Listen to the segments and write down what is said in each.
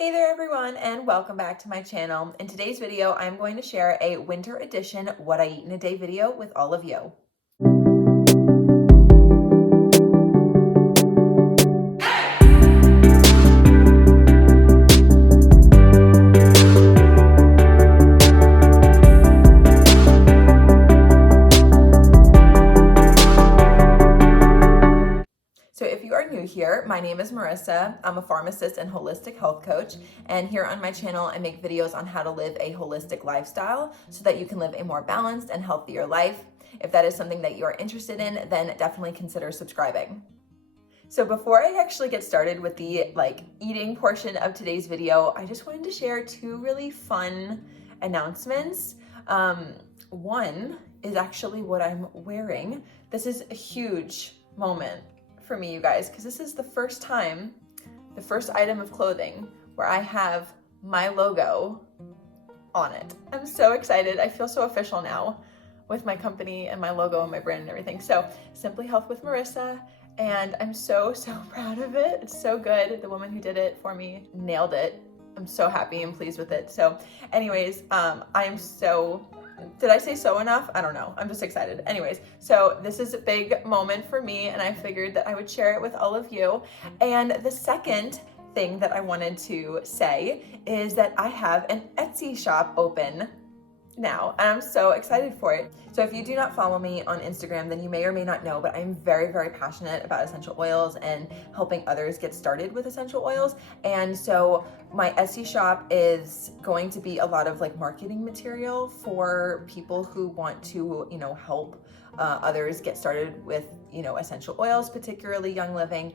Hey there everyone, and welcome back to my channel. In today's video, I'm going to share a winter edition What I Eat in a Day video with all of you. So if you are new here, my name is Marissa. I'm a pharmacist and holistic health coach. And here on my channel, I make videos on how to live a holistic lifestyle so that you can live a more balanced and healthier life. If that is something that you are interested in, then definitely consider subscribing. So before I actually get started with the eating portion of today's video, I just wanted to share two really fun announcements. One is actually what I'm wearing. This is a huge moment for me, you guys, because this is the first time, the first item of clothing where I have my logo on it. I'm so excited. I feel so official now with my company and my logo and my brand and everything. So Simply Health with Marissa, and I'm so proud of it. It's so good. The woman who did it for me nailed it. I'm so happy and pleased with it. So anyways, did I say so enough? I don't know. I'm just excited. Anyways, so this is a big moment for me, and I figured that I would share it with all of you. And the second thing that I wanted to say is that I have an Etsy shop open now, and I'm so excited for it. So if you do not follow me on Instagram, then you may or may not know, but I'm very passionate about essential oils and helping others get started with essential oils. And so my Etsy shop is going to be a lot of marketing material for people who want to, help others get started with, essential oils, particularly Young Living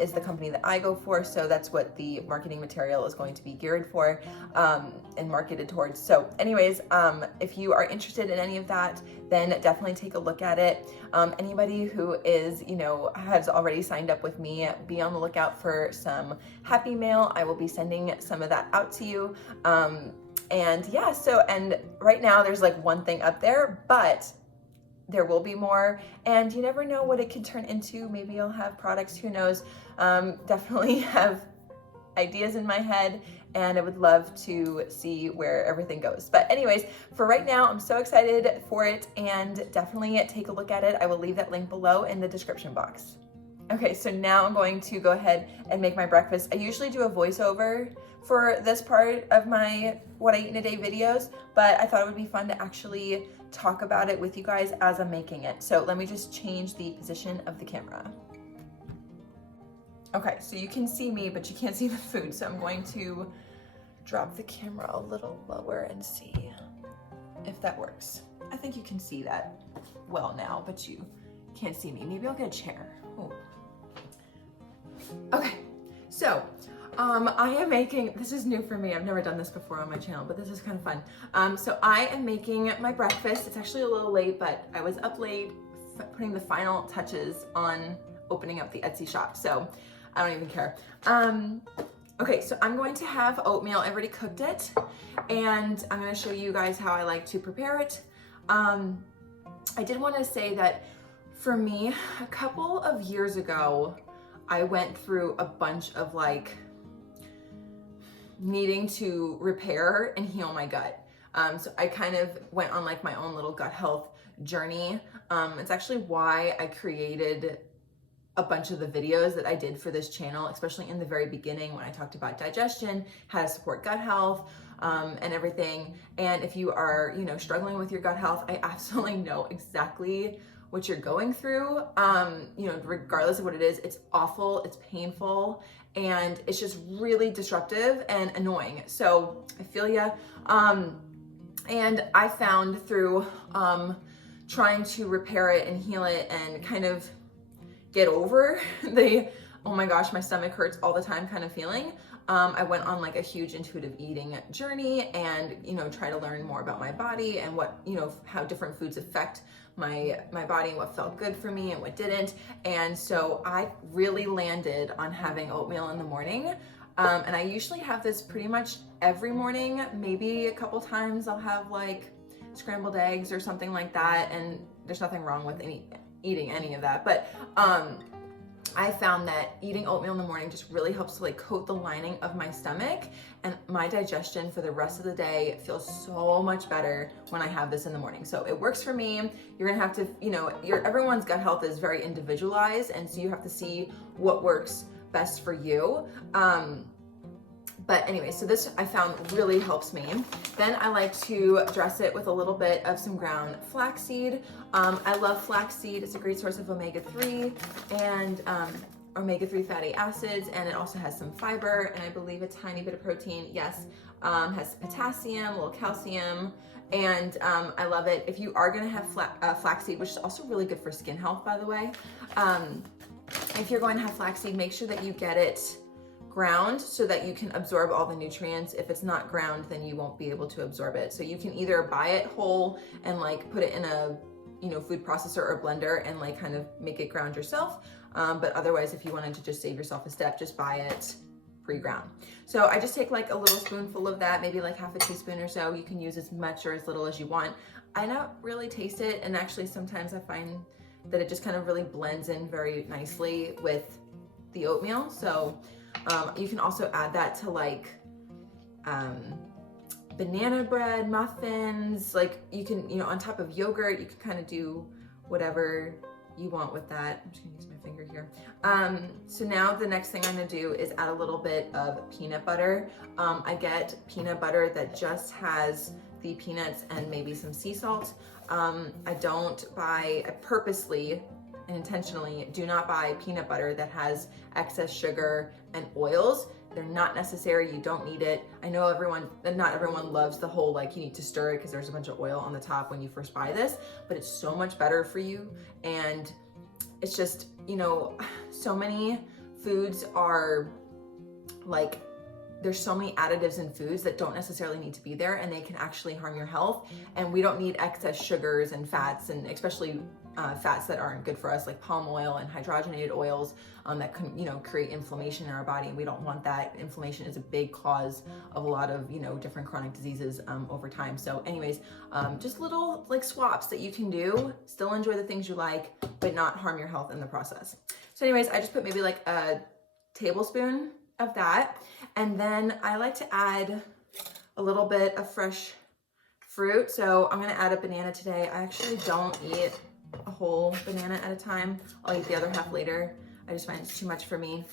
is the company that I go for. So that's what the marketing material is going to be geared for and marketed towards. So anyways, if you are interested in any of that, then definitely take a look at it. Anybody who is, has already signed up with me, be on the lookout for some happy mail. I will be sending some of that out to you. And yeah, and right now there's one thing up there, but there will be more, and you never know what it could turn into. Maybe I'll have products, who knows. Definitely have ideas in my head, and I would love to see where everything goes. But anyways, for right now, I'm so excited for it, and definitely take a look at it. I will leave that link below in the description box. Okay, so now I'm going to go ahead and make my breakfast. I usually do a voiceover for this part of my What I Eat in a Day videos, but I thought it would be fun to actually talk about it with you guys as I'm making it. So let me just change the position of the camera. Okay, so you can see me, but you can't see the food. So I'm going to drop the camera a little lower and see if that works. I think you can see that well now, but you can't see me. Maybe I'll get a chair. Ooh. Okay, so I am making, this is new for me. I've never done this before on my channel, but this is kind of fun. So I am making my breakfast. It's actually a little late, but I was up late putting the final touches on opening up the Etsy shop. So I don't even care. Okay, so I'm going to have oatmeal. I already cooked it, and I'm going to show you guys how I like to prepare it. I did want to say that for me, a couple of years ago, I went through a bunch of needing to repair and heal my gut. So I kind of went on my own little gut health journey. It's actually why I created a bunch of the videos that I did for this channel, especially in the very beginning when I talked about digestion, how to support gut health, and everything. And if you are, struggling with your gut health, I absolutely know exactly what you're going through. Regardless of what it is, it's awful, it's painful, and it's just really disruptive and annoying. So I feel ya. And I found through trying to repair it and heal it and kind of get over the, oh my gosh, my stomach hurts all the time kind of feeling. I went on a huge intuitive eating journey and, try to learn more about my body and what, how different foods affect my body and what felt good for me and what didn't. And so I really landed on having oatmeal in the morning. And I usually have this pretty much every morning. Maybe a couple times I'll have scrambled eggs or something like that. And there's nothing wrong with eating any of that. But I found that eating oatmeal in the morning just really helps to like coat the lining of my stomach, and my digestion for the rest of the day feels so much better when I have this in the morning. So it works for me. You're gonna have to, you know, everyone's gut health is very individualized, and so you have to see what works best for you. But anyway, so this I found really helps me. Then I like to dress it with a little bit of some ground flaxseed. I love flaxseed. It's a great source of omega-3 and omega-3 fatty acids, and it also has some fiber and I believe a tiny bit of protein. Yes, has potassium, a little calcium, and I love it. If you are gonna have flaxseed, which is also really good for skin health, by the way, if you're going to have flaxseed, make sure that you get it ground so that you can absorb all the nutrients. If it's not ground, then you won't be able to absorb it. So you can either buy it whole and like put it in a, you know, food processor or blender and like kind of make it ground yourself. But otherwise, if you wanted to just save yourself a step, just buy it pre-ground. So I just take like a little spoonful of that, maybe like half a teaspoon or so. You can use as much or as little as you want. I don't really taste it, and actually sometimes I find that it just kind of really blends in very nicely with the oatmeal. So you can also add that to like banana bread, muffins, like you can, you know, on top of yogurt, you can kind of do whatever you want with that. I'm just gonna use my finger here. So now the next thing I'm gonna do is add a little bit of peanut butter. I get peanut butter that just has the peanuts and maybe some sea salt. I purposely and intentionally do not buy peanut butter that has excess sugar and oils. They're not necessary. You don't need it. I know not everyone loves the whole like you need to stir it because there's a bunch of oil on the top when you first buy this, but it's so much better for you. And it's just, you know, so many foods are like, there's so many additives in foods that don't necessarily need to be there, and they can actually harm your health. And we don't need excess sugars and fats, and especially fats that aren't good for us, like palm oil and hydrogenated oils that can, you know, create inflammation in our body, and we don't want that. Inflammation is a big cause of a lot of, you know, different chronic diseases over time. So anyways, just little like swaps that you can do, still enjoy the things you like, but not harm your health in the process. So anyways, I just put maybe like a tablespoon of that. And then I like to add a little bit of fresh fruit. So I'm gonna add a banana today. I actually don't eat a whole banana at a time. I'll eat the other half later. I just find it's too much for me.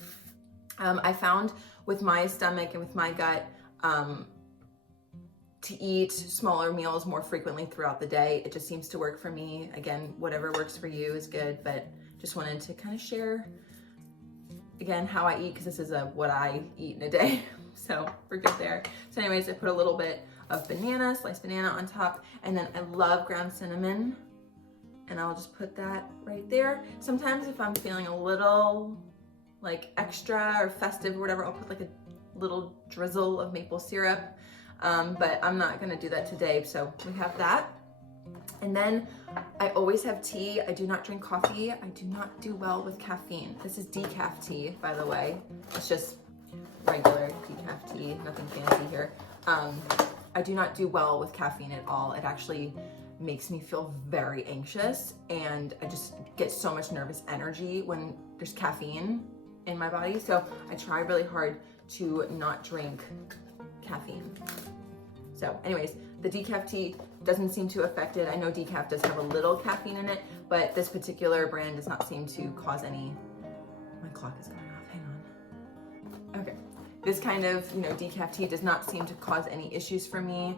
I found with my stomach and with my gut to eat smaller meals more frequently throughout the day. It just seems to work for me. Again, whatever works for you is good, but just wanted to kind of share again how I eat, because this is what I eat in a day. So we're good there. So anyways, I put a little bit of banana, sliced banana on top, and then I love ground cinnamon, and I'll just put that right there. Sometimes if I'm feeling a little like extra or festive or whatever, I'll put like a little drizzle of maple syrup, but I'm not gonna do that today. So we have that. And then I always have tea. I do not drink coffee. I do not do well with caffeine. This is decaf tea, by the way. It's just regular decaf tea, nothing fancy here. I do not do well with caffeine at all. It actually makes me feel very anxious, and I just get so much nervous energy when there's caffeine in my body. So I try really hard to not drink caffeine. So anyways, the decaf tea doesn't seem to affect it. I know decaf does have a little caffeine in it, but this particular brand does not seem to cause any. My clock is going off, hang on. Okay, this kind of, you know, decaf tea does not seem to cause any issues for me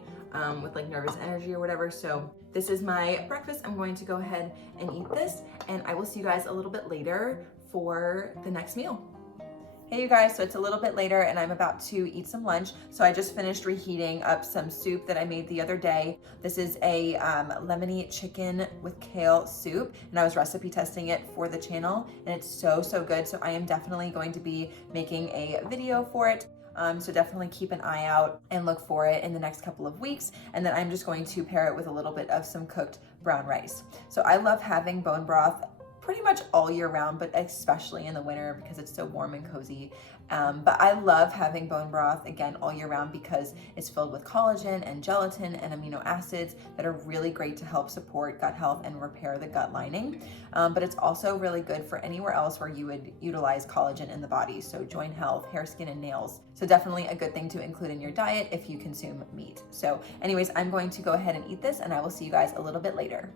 with like nervous energy or whatever. So this is my breakfast. I'm going to go ahead and eat this, and I will see you guys a little bit later for the next meal. Hey you guys, so it's a little bit later and I'm about to eat some lunch. So I just finished reheating up some soup that I made the other day. This is a lemony chicken with kale soup, and I was recipe testing it for the channel, and it's so good. So I am definitely going to be making a video for it. So definitely keep an eye out and look for it in the next couple of weeks. And then I'm just going to pair it with a little bit of some cooked brown rice. So I love having bone broth pretty much all year round, but especially in the winter because it's so warm and cozy. But I love having bone broth, again, all year round because it's filled with collagen and gelatin and amino acids that are really great to help support gut health and repair the gut lining. But it's also really good for anywhere else where you would utilize collagen in the body. So joint health, hair, skin, and nails. So definitely a good thing to include in your diet if you consume meat. So anyways, I'm going to go ahead and eat this, and I will see you guys a little bit later.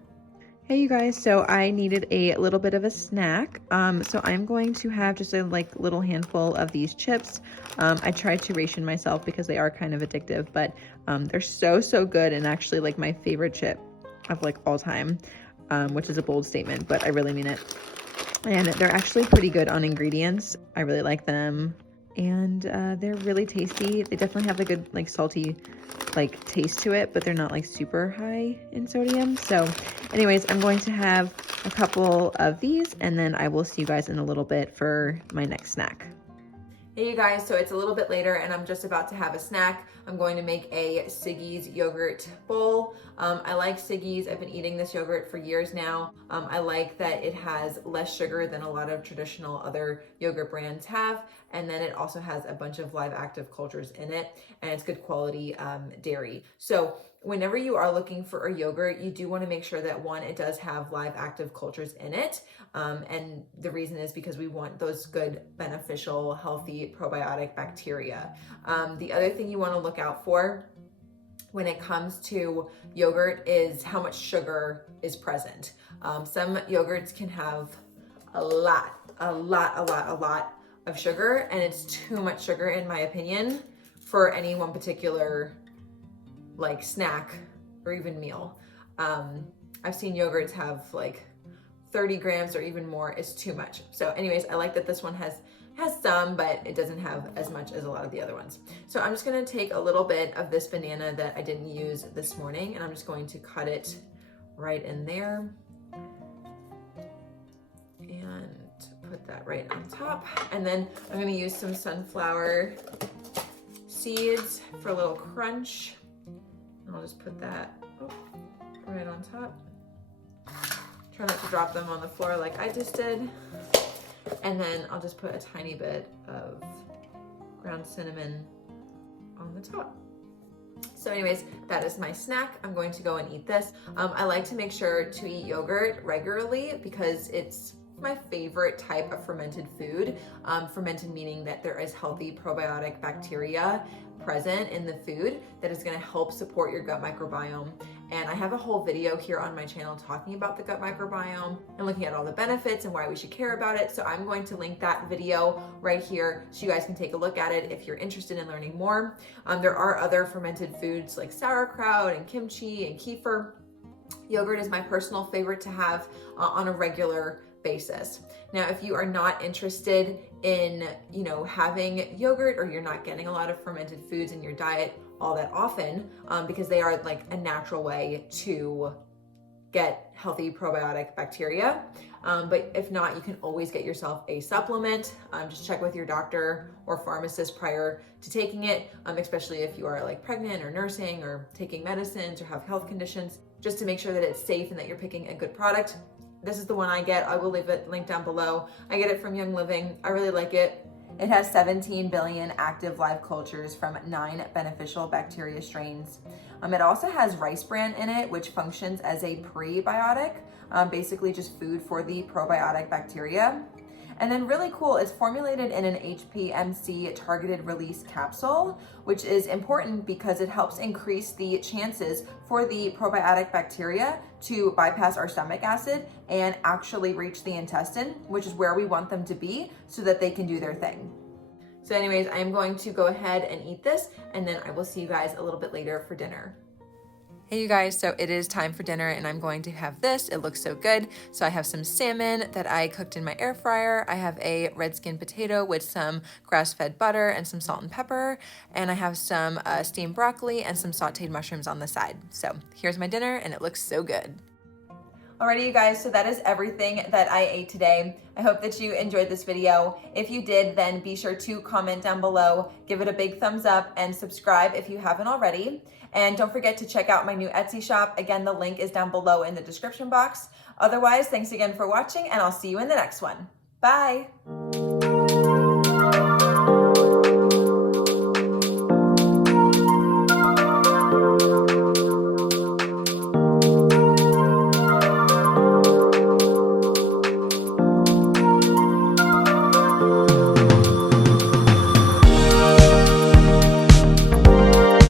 Hey you guys, so I needed a little bit of a snack. So I'm going to have just a little handful of these chips. I tried to ration myself because they are kind of addictive, but they're so good, and actually my favorite chip of all time, which is a bold statement, but I really mean it. And they're actually pretty good on ingredients. I really like them, and they're really tasty. They definitely have a good salty taste to it, but they're not super high in sodium. So anyways, I'm going to have a couple of these, and then I will see you guys in a little bit for my next snack. Hey you guys, so it's a little bit later and I'm just about to have a snack. I'm going to make a Siggi's yogurt bowl. I like Siggi's. I've been eating this yogurt for years now. I like that it has less sugar than a lot of traditional other yogurt brands have. And then it also has a bunch of live active cultures in it, and it's good quality dairy. So whenever you are looking for a yogurt, you do want to make sure that one, it does have live active cultures in it. And the reason is because we want those good, beneficial, healthy probiotic bacteria. The other thing you want to look out for when it comes to yogurt is how much sugar is present. Some yogurts can have a lot of sugar, and it's too much sugar in my opinion for any one particular snack or even meal. I've seen yogurts have 30 grams or even more. Is too much. So anyways, I like that this one has some, but it doesn't have as much as a lot of the other ones. So I'm just gonna take a little bit of this banana that I didn't use this morning, and I'm just going to cut it right in there and put that right on top. And then I'm gonna use some sunflower seeds for a little crunch. And I'll just put that right on top. Try not to drop them on the floor like I just did. And then I'll just put a tiny bit of ground cinnamon on the top. So anyways, that is my snack. I'm going to go and eat this. I like to make sure to eat yogurt regularly because it's my favorite type of fermented food. Fermented meaning that there is healthy probiotic bacteria present in the food that is going to help support your gut microbiome. And I have a whole video here on my channel talking about the gut microbiome and looking at all the benefits and why we should care about it. So I'm going to link that video right here so you guys can take a look at it if you're interested in learning more. There are other fermented foods like sauerkraut and kimchi and kefir. Yogurt is my personal favorite to have on a regular basis. Now, if you are not interested in, having yogurt, or you're not getting a lot of fermented foods in your diet all that often, because they are a natural way to get healthy probiotic bacteria. But if not, you can always get yourself a supplement. Just check with your doctor or pharmacist prior to taking it, especially if you are pregnant or nursing or taking medicines or have health conditions, just to make sure that it's safe and that you're picking a good product. This is the one I get. I will leave it linked down below. I get it from Young Living. I really like it. It has 17 billion active live cultures from 9 beneficial bacteria strains. It also has rice bran in it, which functions as a prebiotic, basically just food for the probiotic bacteria. And then really cool, it's formulated in an HPMC targeted release capsule, which is important because it helps increase the chances for the probiotic bacteria to bypass our stomach acid and actually reach the intestine, which is where we want them to be so that they can do their thing. So anyways, I am going to go ahead and eat this, and then I will see you guys a little bit later for dinner. Hey you guys, so it is time for dinner and I'm going to have this. It looks so good. So I have some salmon that I cooked in my air fryer. I have a red skin potato with some grass-fed butter and some salt and pepper. And I have some steamed broccoli and some sauteed mushrooms on the side. So here's my dinner and it looks so good. Alrighty, you guys, so that is everything that I ate today. I hope that you enjoyed this video. If you did, then be sure to comment down below, give it a big thumbs up, and subscribe if you haven't already. And don't forget to check out my new Etsy shop. Again, the link is down below in the description box. Otherwise, thanks again for watching, and I'll see you in the next one. Bye!